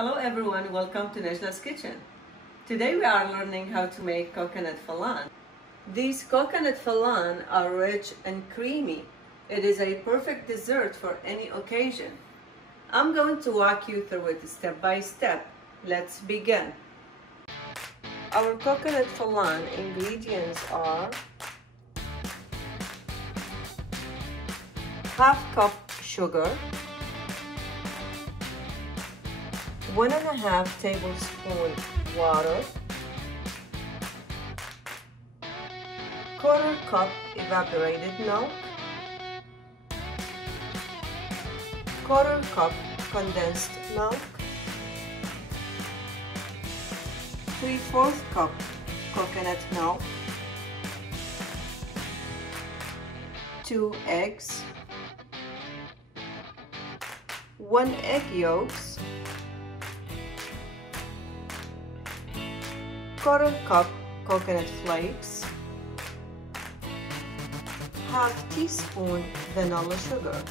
Hello everyone, welcome to Najla's Kitchen. Today we are learning how to make coconut flan. These coconut flan are rich and creamy. It is a perfect dessert for any occasion. I'm going to walk you through it step by step. Let's begin. Our coconut flan ingredients are half cup sugar, 1.5 tablespoon water, quarter cup evaporated milk, quarter cup condensed milk, 3/4 cup coconut milk, 2 eggs, 1 egg yolks, quarter cup coconut flakes, half teaspoon vanilla sugar.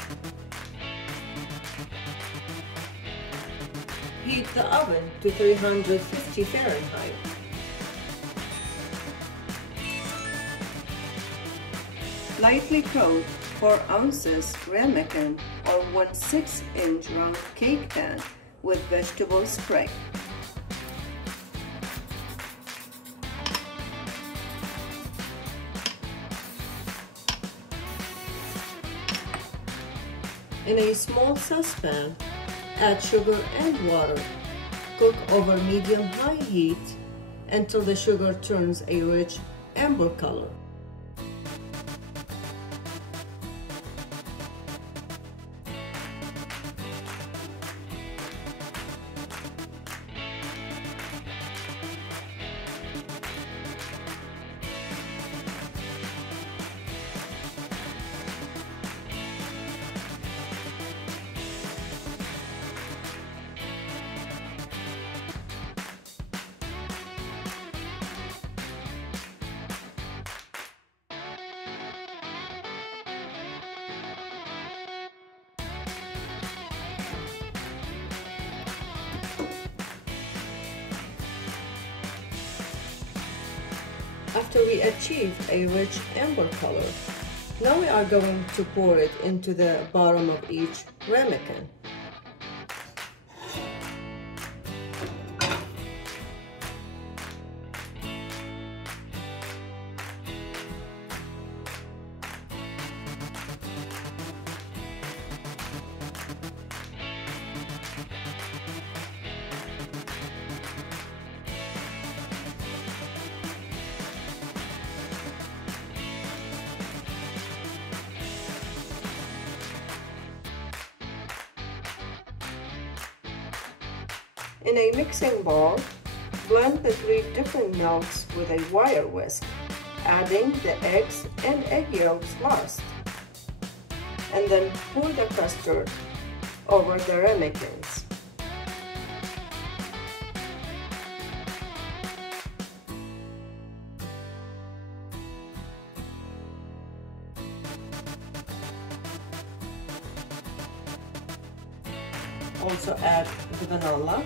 Heat the oven to 350 Fahrenheit. Lightly coat 4 ounces ramekin or 1/6-inch round cake pan with vegetable spray. In a small saucepan, add sugar and water. Cook over medium-high heat until the sugar turns a rich amber color. After we achieve a rich amber color, now we are going to pour it into the bottom of each ramekin. In a mixing bowl, blend the 3 different milks with a wire whisk, adding the eggs and egg yolks last. And then pour the custard over the ramekins. Also add the vanilla.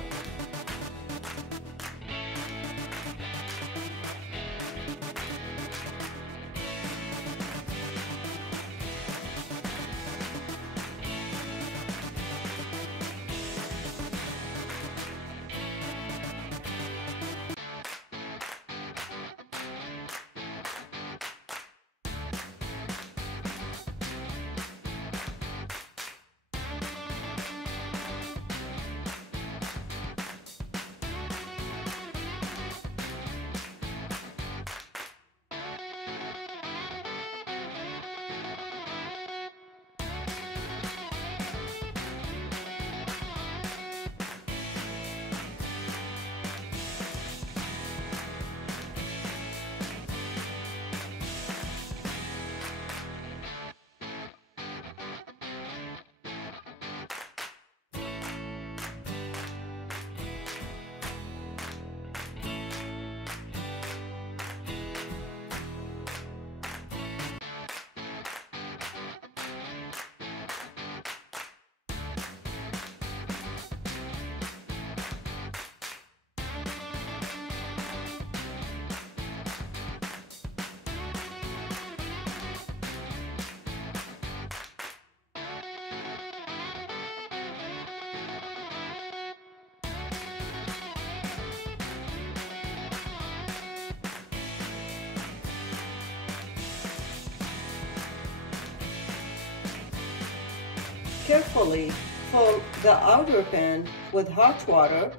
carefully fill the outer pan with hot water.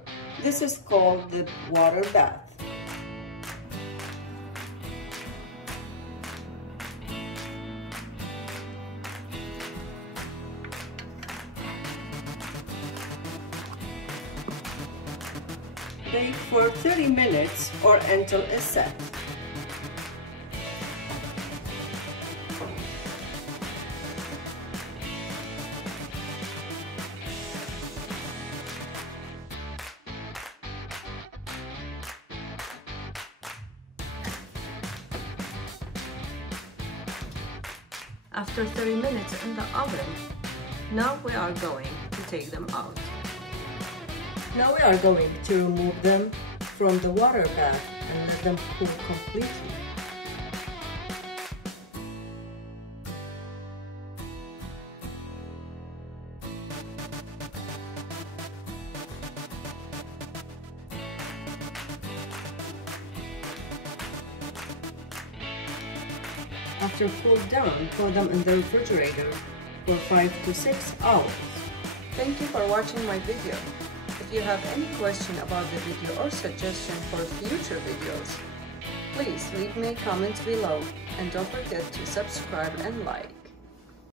This is called the water bath. Bake for 30 minutes or until it's set. After 30 minutes in the oven, now we are going to take them out. Now we are going to remove them from the water bath and let them cool completely. After cooled down, put them in the refrigerator for 5 to 6 hours. Thank you for watching my video. If you have any question about the video or suggestion for future videos, please leave me comments below and don't forget to subscribe and like.